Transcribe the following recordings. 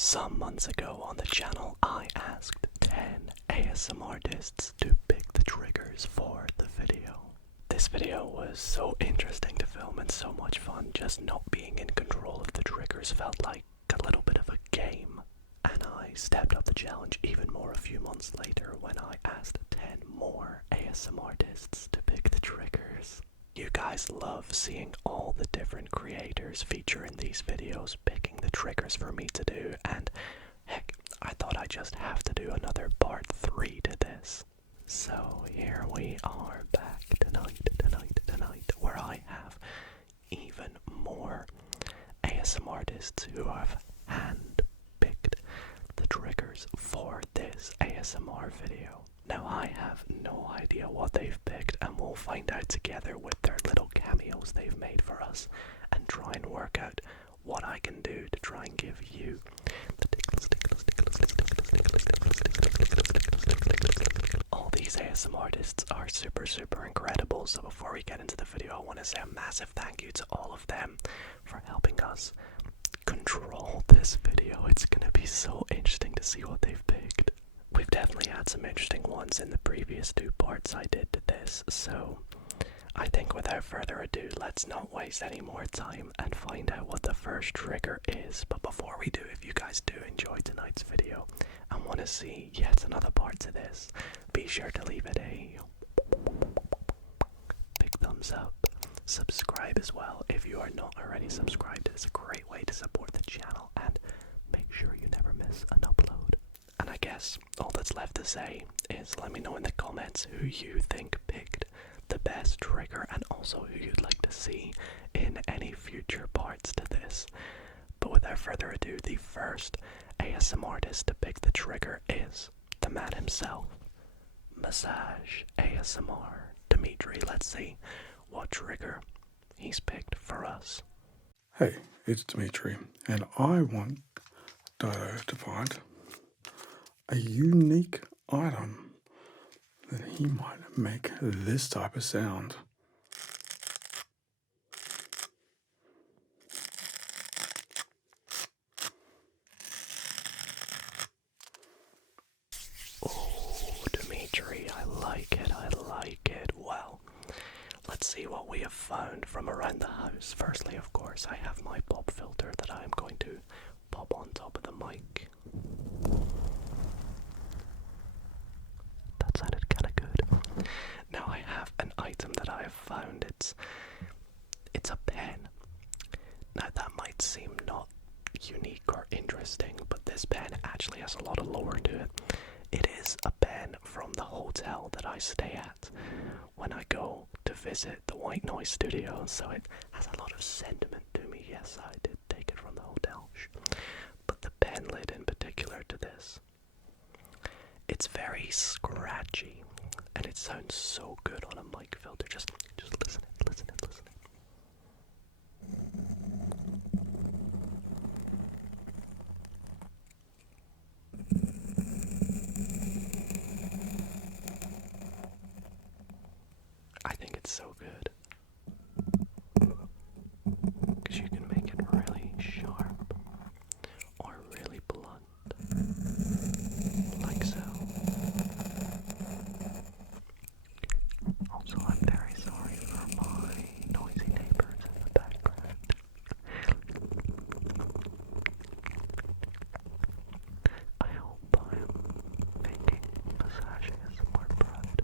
Some months ago on the channel, I asked 10 ASMRtists to pick the triggers for the video. This video was so interesting to film and so much fun. Just not being in control of the triggers felt like a little bit of a game. And I stepped up the challenge even more a few months later when I asked 10 more ASMRtists to pick the triggers. You guys love seeing all the different creators feature in these videos picking the triggers for me to do, and heck, I thought I just have to do another part 3 to this. So here we are back tonight, where I have even more ASMRtists who have hand-picked the triggers for this ASMR video. Now I have no idea what they've picked, and we'll find out together with their little cameos they've made for us and try and work out what I can do to try and give you the tickles. All these ASMRtists are super incredible, so before we get into the video I want to say a massive thank you to all of them for helping us control this video. It's gonna be so interesting to see what they've picked. We've definitely had some interesting ones in the previous 2 parts I did to this, so I think without further ado, let's not waste any more time and find out what the first trigger is. But before we do, if you guys do enjoy tonight's video and want to see yet another part to this, be sure to leave it a big thumbs up. Subscribe as well if you are not already subscribed. It's a great way to support the channel, and make sure you never miss an upload. And I guess all that's left to say is let me know in the comments who you think picked the best trigger and also who you'd like to see in any future parts to this. But without further ado, the first ASMRtist to pick the trigger is the man himself, Massage ASMR. Dimitri, let's see what trigger he's picked for us. Hey, it's Dimitri, and I want Dido to find a unique item that he might make this type of sound. Oh, Dimitri, I like it. Well, let's see what we have found from around the house. Firstly, of course, I have my pop filter that I am going to pop on top of the mic. That sounded kind of good. Now I have an item that I have found. It's a pen. Now that might seem not unique or interesting, but this pen actually has a lot of lore to it. It is a pen from the hotel that I stay at when I go to visit the White Noise studio, so it has a lot of sentiment to me. Yes, I did take it from the hotel. But the pen lid in particular to this, it's very scratchy, and it sounds so good on a mic filter. Just listen it. I think it's so good, because you can make it really sharp or really blunt, like so. Also, I'm very sorry for my noisy neighbors in the background. I hope I'm making massaging a smart product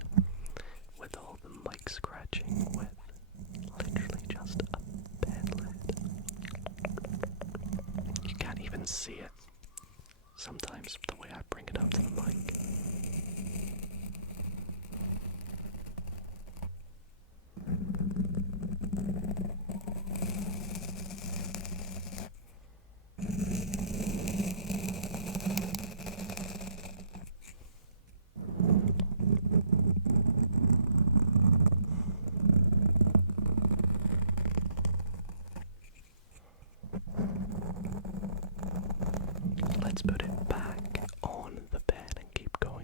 with all the mic scratching with literally just a pen lid. You can't even see it sometimes the way I bring it up to the mic. Let's put it back on the pen and keep going.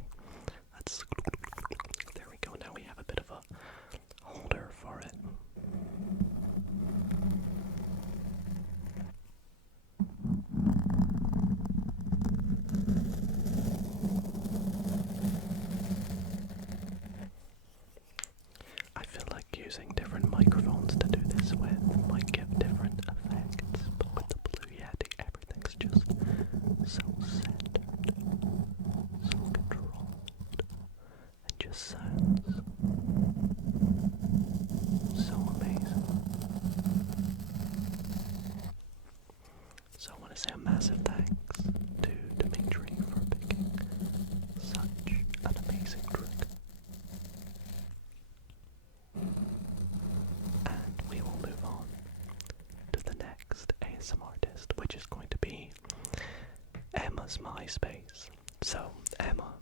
Emma's Myspace. So, Emma,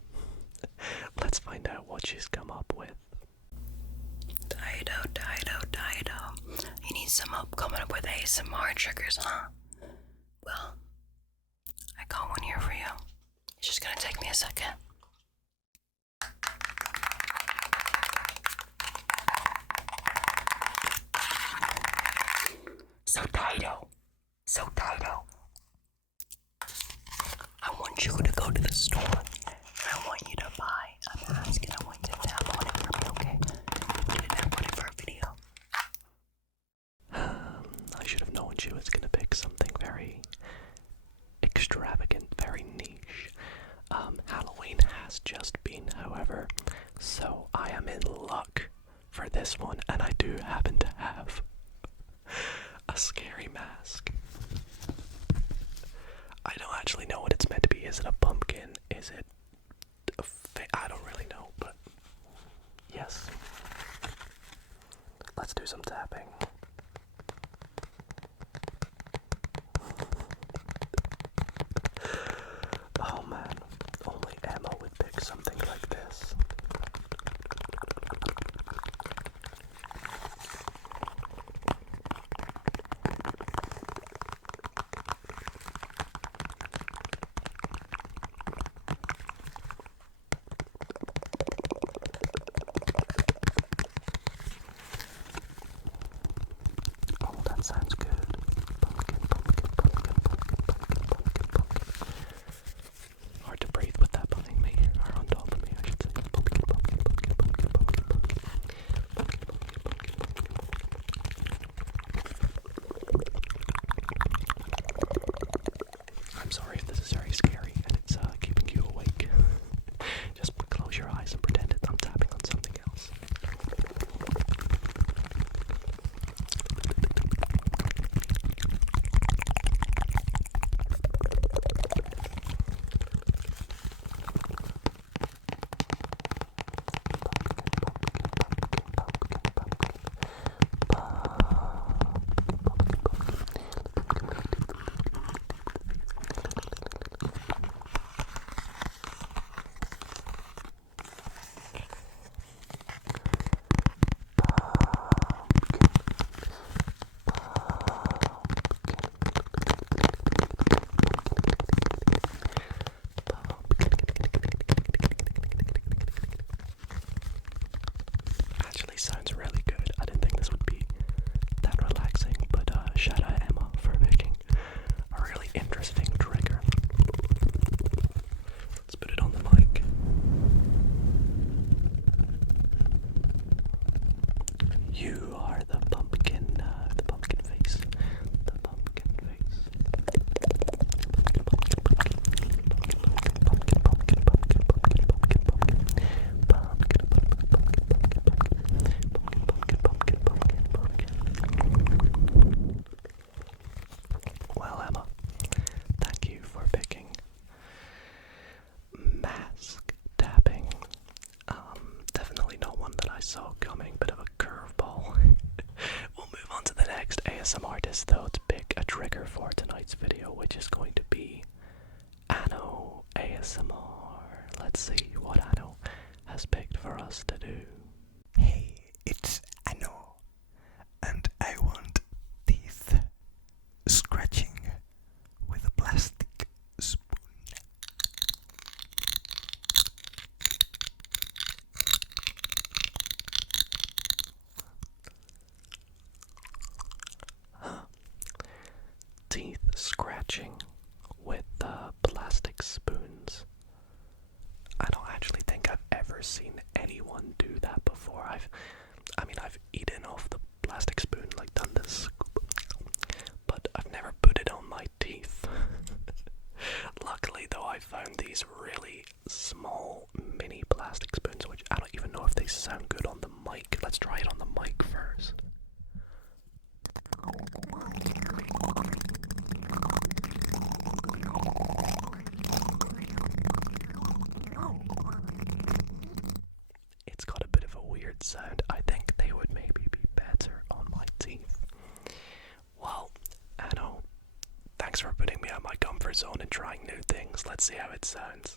let's find out what she's come up with. Dido. You need some help coming up with ASMR triggers, huh? Well, I got one here for you. It's just gonna take me a second. So Dido, I want you to go to the store and I want you to buy a mask and I want you to tap on it for me, okay? I want you to tap on it for a video. I should have known she was gonna pick something very extravagant, very niche. Halloween has just been, however, so I am in luck for this one, and I do happen to have a scary mask. I don't actually know what it's meant to be. Is it a pumpkin? Is it a I don't really know, but yes. Let's do some tapping. Oh man, only Emma would pick something like this. Oh, that sounds good. Pumpkin. Hard to breathe with that behind me, or on top of me, I should say. Pumpkin. I'm sorry if this is very scary and it's keeping you awake. Just close your eyes and pretend I'm tapping on something else. Actually sounds really good. I didn't think this would be that relaxing, but shout out Emma for picking a really interesting trigger. Let's put it on the mic. You are the pumpkin face. The pumpkin face. Well, Emma, thank you for picking mask tapping. Definitely not one that I saw coming, bit of a curveball. We'll move on to the next ASMRtist though to pick a trigger for tonight's video, which is going to be Nanou ASMR. Let's see what Nanou has picked for us to do. Hey, it's Nanou, and I want teeth scratching with a plastic spoon. Teeth scratching with plastic spoons. I don't actually think I've ever seen anyone do that before. I've eaten off the plastic spoon, like done this, but I've never put it on my teeth. Luckily though, I found these really small mini plastic spoons, which I don't even know if they sound good on the mic. Let's try it on the mic first. It's got a bit of a weird sound. I think they would maybe be better on my teeth. Well, Nanou, thanks for putting me out of my comfort zone and trying new things. Let's see how it sounds.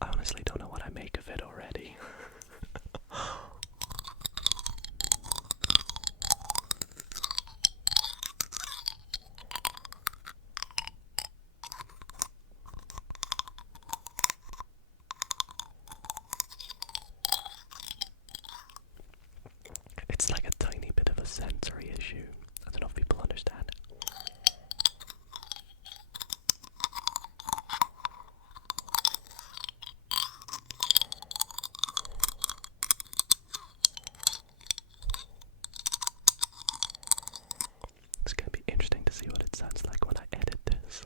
I honestly don't know what I make of it already. It's like a tiny bit of a sensory issue. I don't know if people understand. It's going to be interesting to see what it sounds like when I edit this.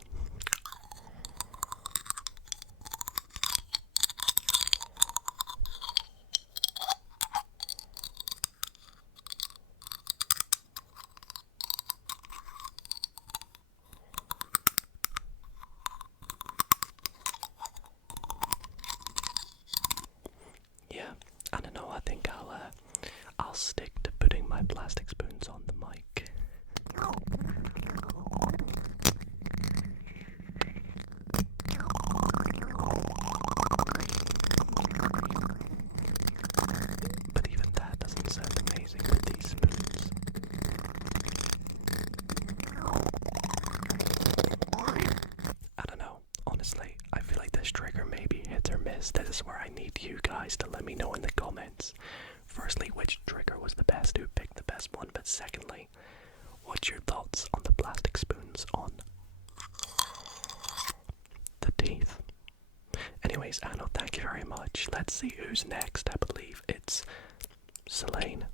Yeah, I don't know. I think I'll stick to putting my plastic spoons on the mic. But even that doesn't sound amazing with these spoons. I don't know. Honestly, I feel like this trigger may be hit or miss. This is where I need you guys to let me know in the comments. Firstly, which trigger was the best, who picked the best one, but secondly, what's your thoughts on the plastic spoons on the teeth? Anyways, Anno, thank you very much. Let's see who's next. I believe it's Celaine.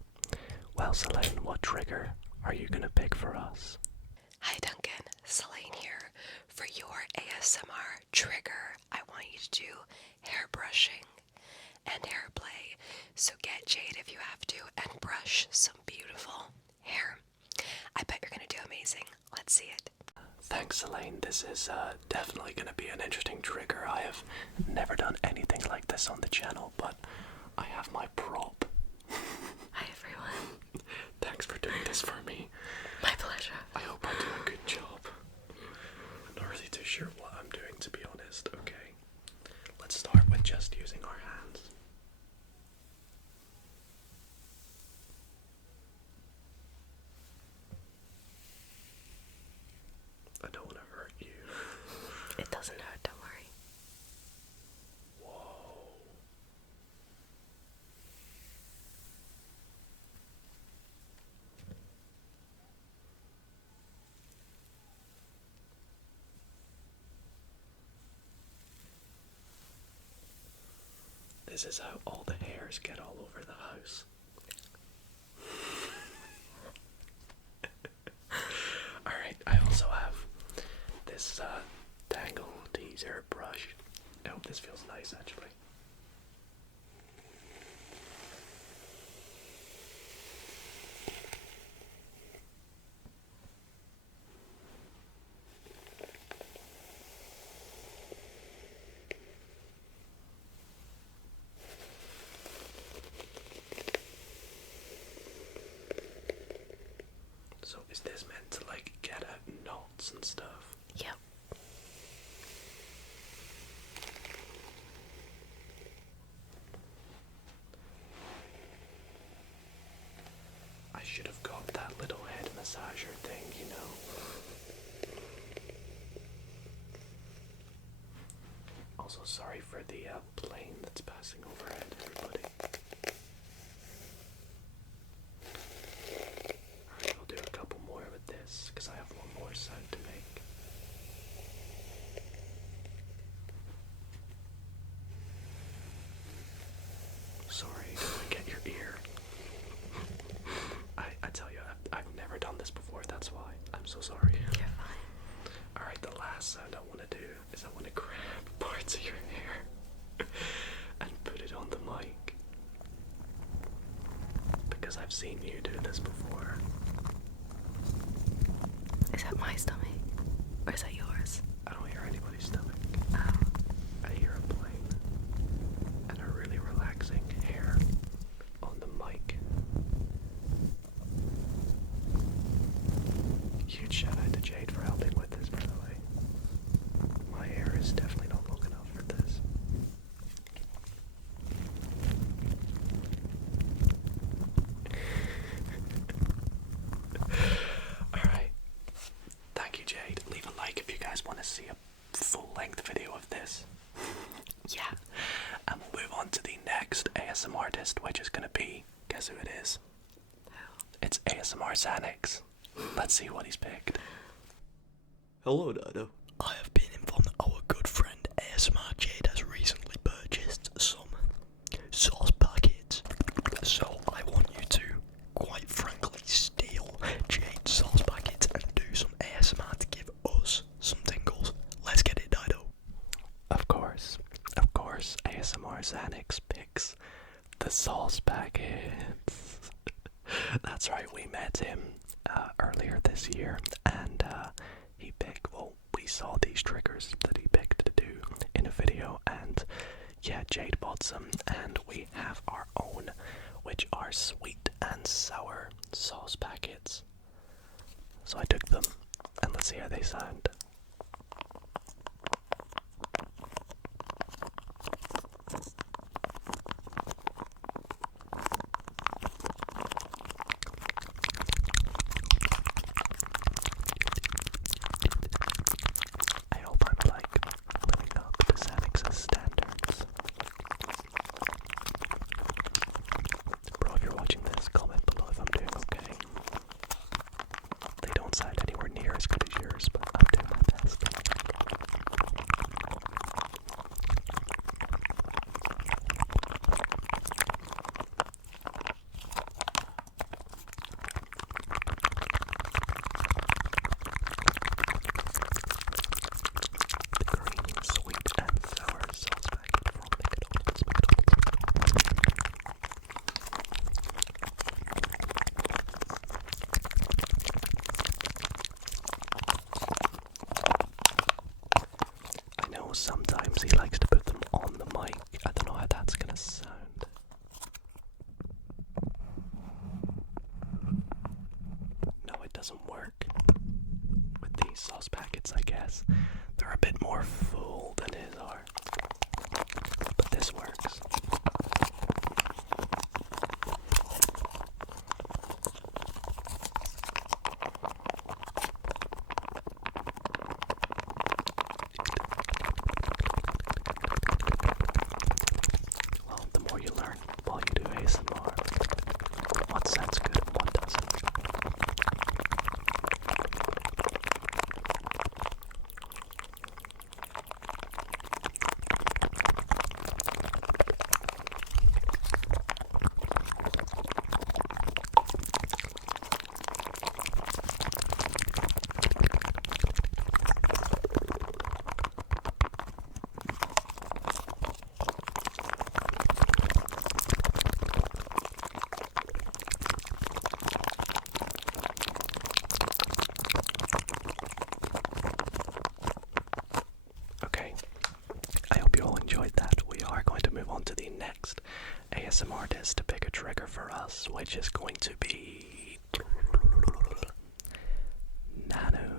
Well, Celaine, what trigger are you gonna pick for us? Hi Duncan, Celaine here. For your ASMR trigger, I want you to do hair brushing and hair play. So get Jade if you have to and brush some beautiful hair. I bet you're gonna do amazing. Let's see it. Thanks, Celaine. This is definitely gonna be an interesting trigger. I have never done anything like this on the channel, but I have my prop. Hi everyone. Thanks for doing this for me. My pleasure. I hope I do a good job. I'm not really too sure what I'm doing, to be honest. Okay, let's start with just using our hands. I don't want to hurt you. It doesn't hurt, don't worry. Whoa. This is how all the hairs get all over the house. Alright, I also have this Tangle teaser brush. I hope this feels nice actually. So is this meant to like get at knots and stuff? Yep. I should have got that little head massager thing, you know. Also, sorry for the plane that's passing overhead, everybody. Alright, I'll do a couple more with this, because I have one more sound to make. Sorry, I get your ear. I tell you, I've never done this before, that's why. I'm so sorry. You're fine. Alright, the last sound I want to do is I want to grab parts of your hair and put it on the mic. Because I've seen you do this before. that my stomach? Or is that yours? I don't hear anybody's stomach. Oh. I hear a plane and a really relaxing hair on the mic. Huge shout out to Jade for helping with this, by the way. My hair is definitely not long enough for this. Alright. Thank you, Jade. Leave a like if you guys want to see a full-length video of this. Yeah. And we'll move on to the next ASMR artist, which is going to be, guess who it is? It's ASMR Xanicx. Let's see what he's picked. Hello, Dido. I have been informed that our good friend ASMR Jade has recently purchased some sauce packets. So I want you to, quite frankly, steal Jade's sauce packets and do some ASMR to give us some tingles. Let's get it, Dido. Of course, ASMR Xanicx picks the sauce packets. That's right, we met him earlier this year, and he picked, well, we saw these triggers that he picked to do in a video, and yeah, Jade bought some, and we have our own, which are sweet and sour sauce packets. So I took them, and let's see how they sound. I hope I'm living up to Xanix's standards. Bro, if you're watching this, comment below if I'm doing okay. They don't sound anywhere near as good as yours, but I'm doing my best. The green, sweet, and sour sauce packet from McDonald's. I know sometimes he likes to put them on the mic. I don't know how that's gonna sound. No, it doesn't work with these sauce packets, I guess. They're a bit more full than his are. But this works. Well, the more you learn while you do ASMR, what sounds good and what doesn't. Okay, I hope you all enjoyed that. We are going to move on to the next ASMR artist to pick a trigger for us, which is going to be Nanou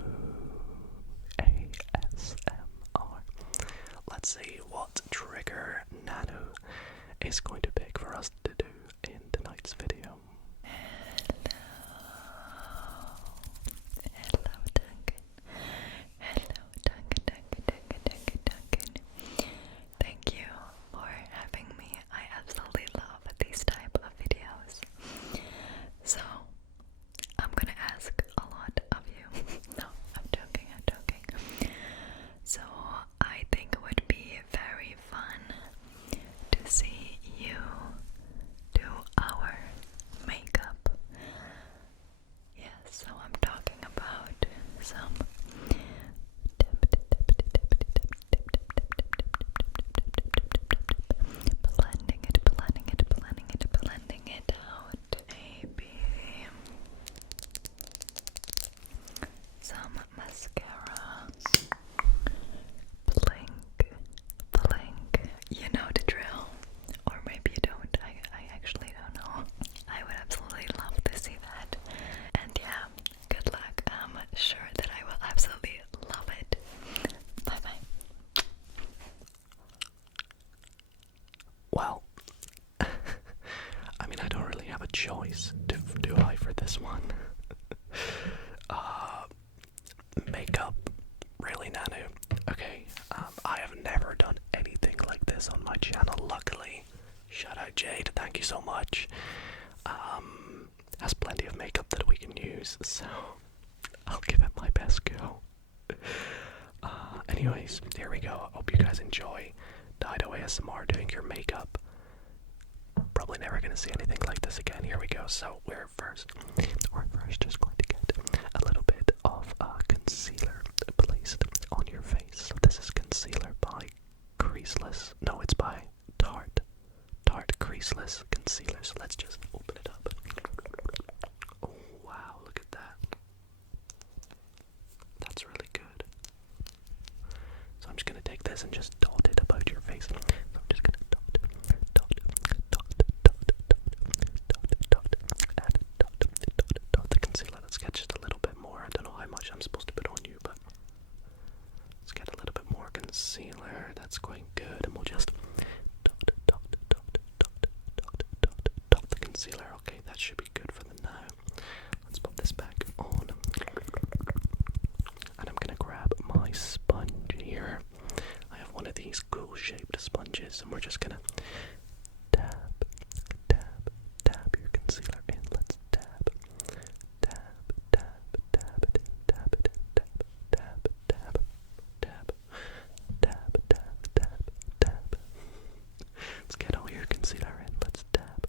ASMR. Let's see what trigger Nanou is going to pick for us to do in tonight's video. Hello, Duncan. Hello, Duncan. Thank you for having me. I absolutely love these type of videos. So, I'm gonna ask a lot of you. No, I'm joking. So, I think it would be very fun to see you do our makeup. Yes, so I'm talking about some blending it out. Maybe some videos, so I'll give it my best go. Anyways, here we go. I hope you guys enjoy Dido ASMR doing your makeup. Probably never gonna see anything like this again. Here we go. So we're first just going to get a little bit of concealer placed on your face. So this is concealer by Creaseless. No, it's by Tarte Creaseless Concealer. So let's just open it up. Oh wow, look at that. That's really good. So I'm just gonna take this and just dot it about your face. So I'm just gonna dot, the concealer. Let's get just a little bit more. I don't know how much I'm supposed to put on you, but let's get a little bit more concealer. That's going good, and we'll just dot the concealer. Okay, that should be good for the now. Let's put this back on, and I'm gonna grab my sponge here. I have one of these cool shaped sponges, and we're just gonna dab your concealer in. Let's dab it in, Let's get all your concealer in. Let's dab.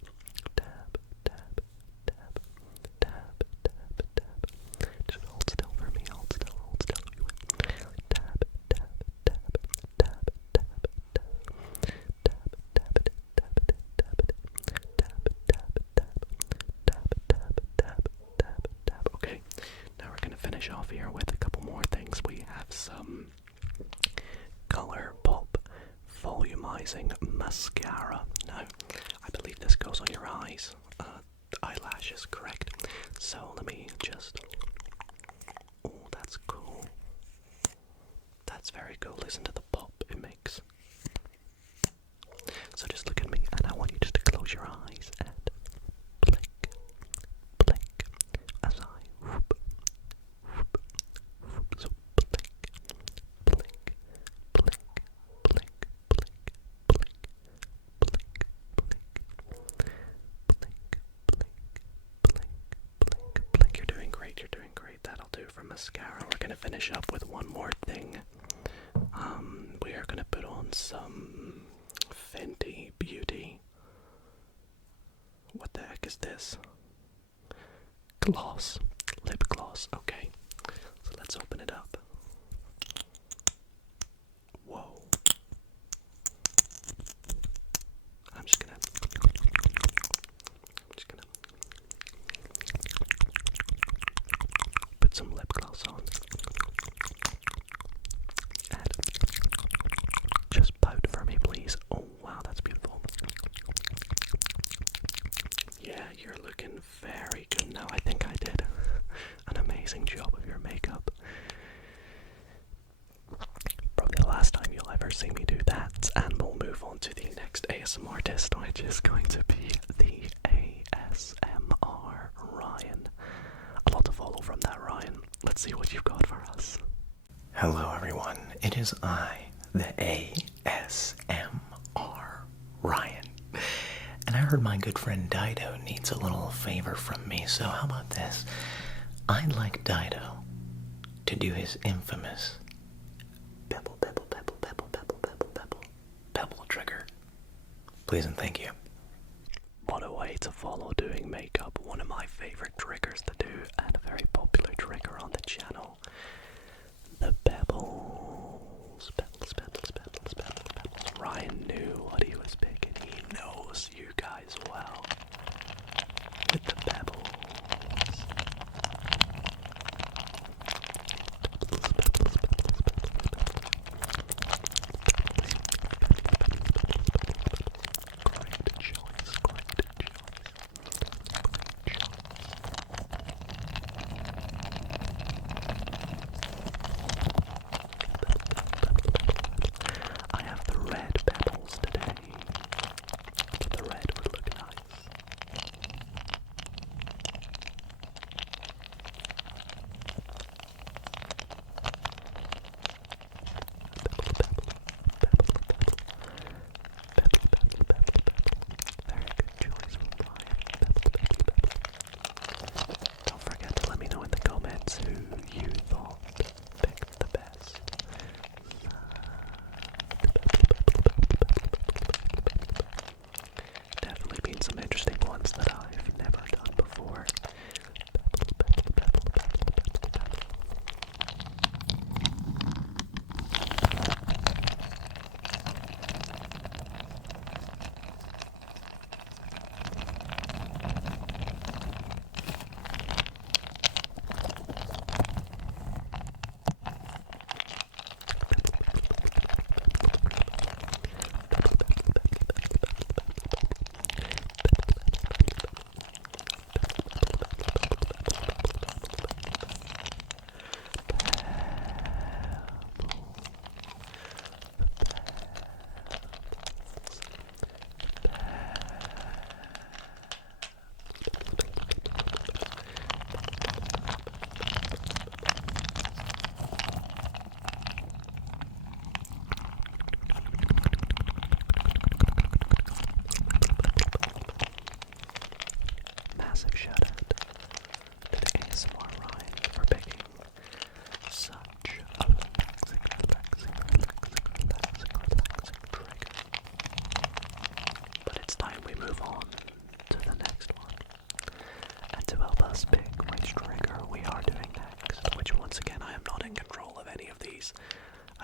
Just hold still for me. Hold still if you will. Dab. Okay, now we're gonna finish off here with a couple more things. We have some Color Pop volumizing mascara. Now, I believe this goes on your eyes, eyelashes, correct? So let me just. Oh, that's cool. That's very cool. Listen to the pop it makes. So just look at me, and I want you just to close your eyes and blink as I whoop. So blink. You're doing great. That'll do for mascara. We're gonna finish up with one more thing. We are gonna put on some Fenty Beauty. What the heck is this? Gloss. Lip gloss. Okay. So let's open it up. Whoa. I'm just gonna put some lip gloss on. And just pout for me, please. Oh wow, that's beautiful. Yeah, you're looking very good now. I think I did an amazing job of your makeup. Probably the last time you'll ever see me do that, and we'll move on to the next ASMRtist, which is going to be the ASMR Ryan. A lot to follow from that, Ryan. Let's see what you've got for us. Hello everyone, it is I, the ASMR Ryan. And I heard my good friend Dido needs a little favor from me, so how about this? I'd like Dido to do his infamous pebble trigger. Please and thank you. What a way to follow doing makeup. One of my favorite triggers to do, and a very popular trigger on the channel. The Pebbles. Ryan knew what he was picking. He knows you guys well. With the Pebbles. Great choice.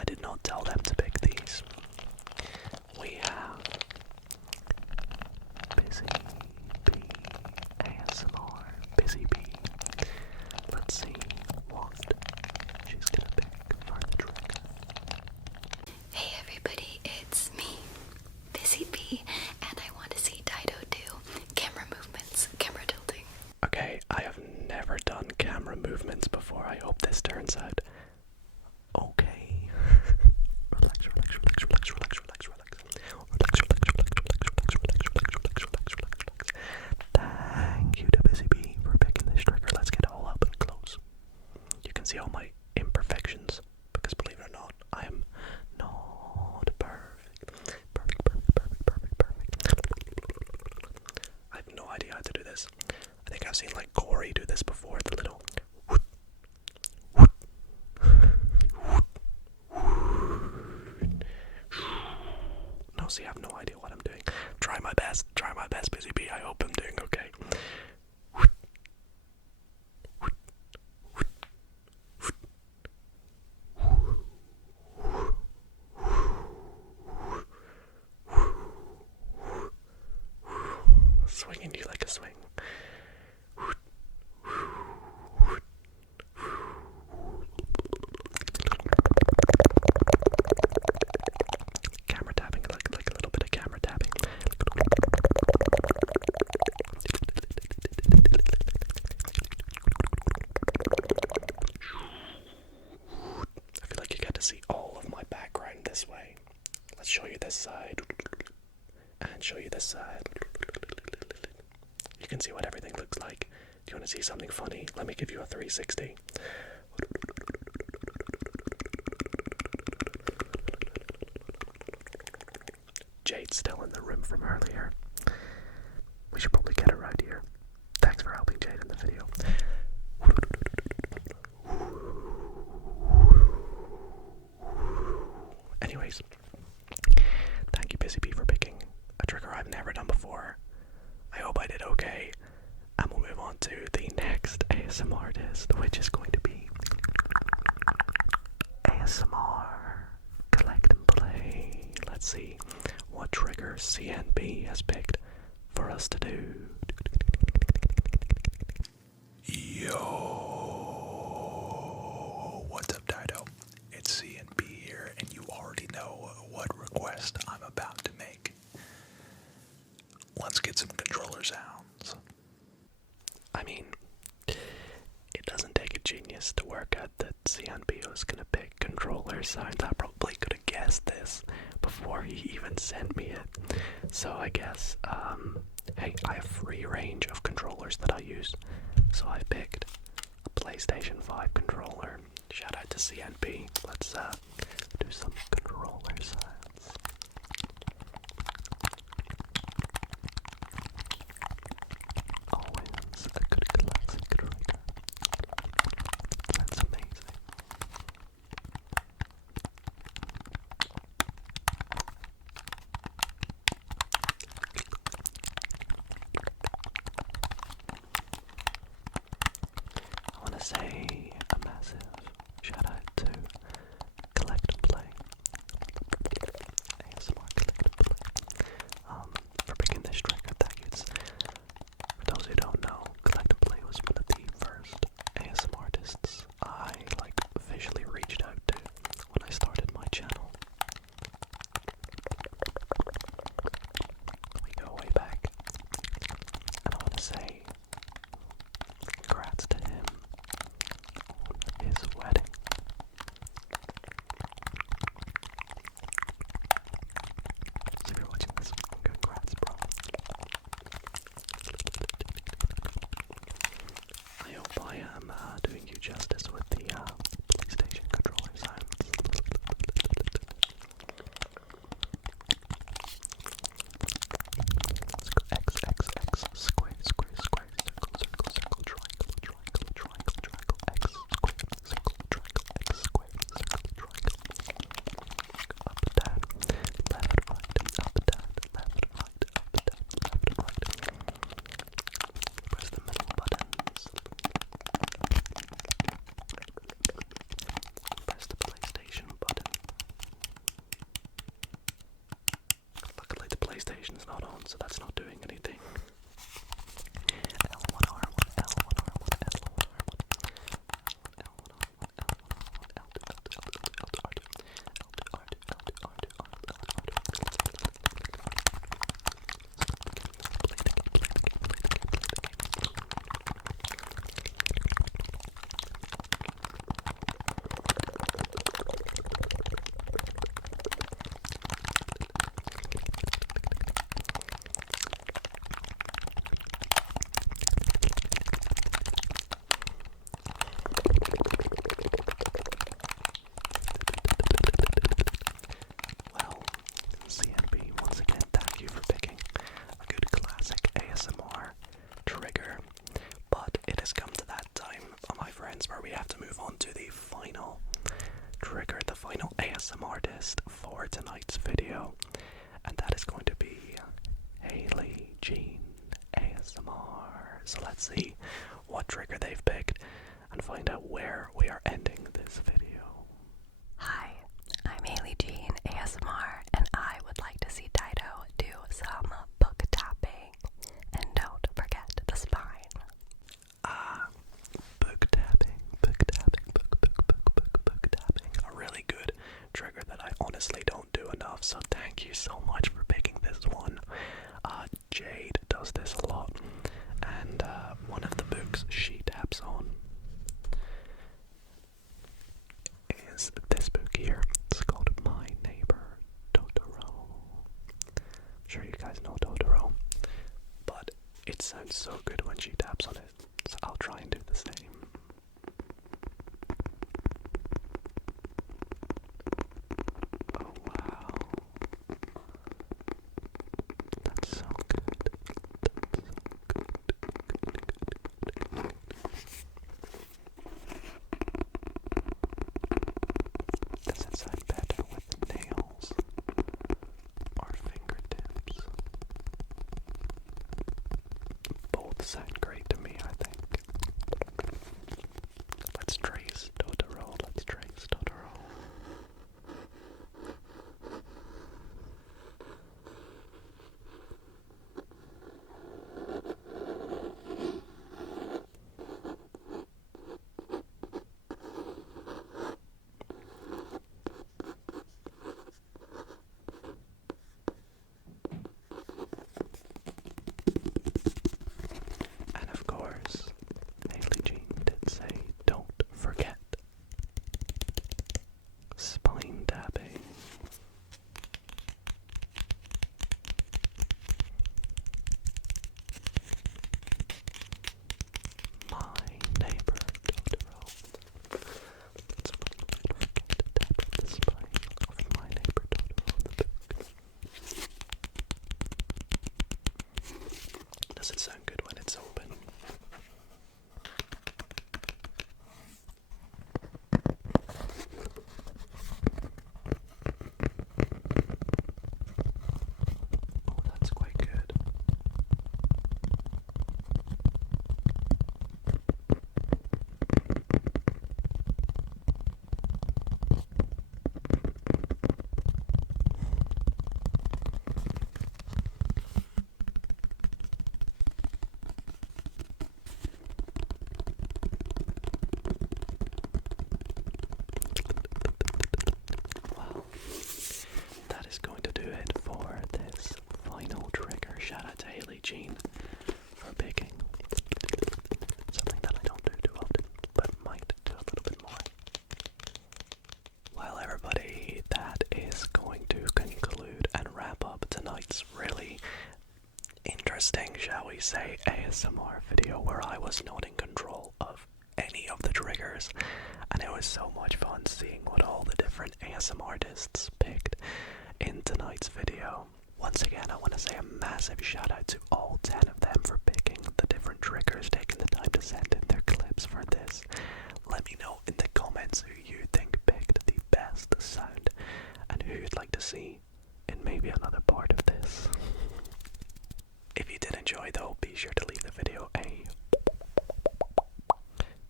I did not tell them to pick these. We have Busy Bee ASMR. Busy Bee. Let's see what she's gonna pick for the trigger. Hey everybody, it's me, Busy Bee, and I want to see Dido do camera movements, camera tilting. Okay, I have never done camera movements before. I hope this turns out okay. Relax, relax, relax, relax, relax, relax, relax. Relax, relax, relax, relax, relax, relax, relax, relax, relax, relax. Thank you to Busy Bee for picking this trigger. Let's get all up and close. You can see all my imperfections, because believe it or not, I am not perfect. Perfect, perfect, perfect, perfect, perfect. I have no idea how to do this. I think I've seen like Corey do this before, the little no, see, I have no idea what I'm doing. Try my best, Busy Bee. I hope I'm doing okay. Swinging you like a swing. Camera tapping, like a little bit of camera tapping. I feel like you get to see all of my background this way. Let's show you this side. And show you this side. You can see what everything looks like. Do you want to see something funny? Let me give you a 360. Jade's still in the room from earlier. We should probably get her out here. Thanks for helping Jade in the video. Anyways, thank you Busy Bee for picking a trigger I've never done before. I hope I did okay. And we'll move on to the next ASMR artist, which is going to be ASMR Collect and Play. Let's see what trigger CNB has picked for us to do. Yo, what's up, Dido? It's CNB here, and you already know what request I'm about to make. Let's get some controller sounds. I mean, it doesn't take a genius to work out that CNB was gonna pick controller sounds. I probably could have guessed this before he even sent me it. So I guess, hey, I have free range of controllers that I use. So I picked a PlayStation 5 controller. Shout out to CNB. Let's do some controller sounds. Always a good classic trigger. That's amazing. I want to say a massive shout out to Collect and Play. ASMR Collect and Play. For picking this trigger. Thank you. For those who don't know, Collect and Play was one of the first ASMR artists I officially reached out to when I started my channel. We go way back, and I want to say congrats to him on his wedding. so that's not doing anything. L1R1, L1R1, L1R1, L1R1, Well, CNB, once again, thank you for picking a good classic ASMR trigger. But it has come to that time, my friends, where we have to move on to the final trigger, the final ASMRtist for tonight's video. And that is going to be HaleyJean ASMR. So let's see what trigger they've picked and find out where we are ending this video. Hi, I'm HaleyJean ASMR, and I would like to see Dido do some book tapping. And don't forget the spine. Book tapping, book tapping, book tapping. A really good trigger that I honestly don't do enough, so thank you so much for picking this one. Jade does this a lot, and one of the books she taps on is this book here. It's called My Neighbor Totoro. I'm sure you guys know Totoro, but it sounds so good when she taps on it, so I'll try and do the same. Oh wow, that's so good. Does it sound better with nails or fingertips? Both sound great to me, I think. Let's trace Totoro, let's trace Totoro. And of course, HaleyJean did say, don't forget spine tapping. My neighbor Totoro. Let's don't forget to tap the spine of My Neighbor Totoro, the book. Does it sound good when it's open? Oh, that's quite good. Well, that is going to do it for this final trigger. Shout out to HaleyJean for picking something that I don't do too often, but might do a little bit more. Well, everybody, that is going to conclude and wrap up tonight's really interesting, shall we say, ASMR video where I was not in control of any of the triggers, and it was so much fun seeing what all the different ASMRtists picked in tonight's video. Once again, I want to say a massive shout out to all 10 of them for picking the different triggers, taking the time to send in their clips for this. Let me know in the comments who you think picked the best sound and who you'd like to see in maybe another part of this. If you did enjoy though, be sure to leave the video a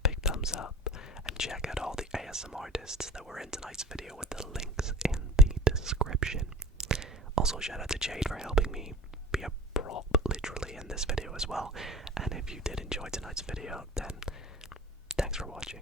big thumbs up and check out all the ASMRtists that were in tonight's video with the links in the description. Also shout out to Jade for helping me be a below. And if you did enjoy tonight's video, then thanks for watching.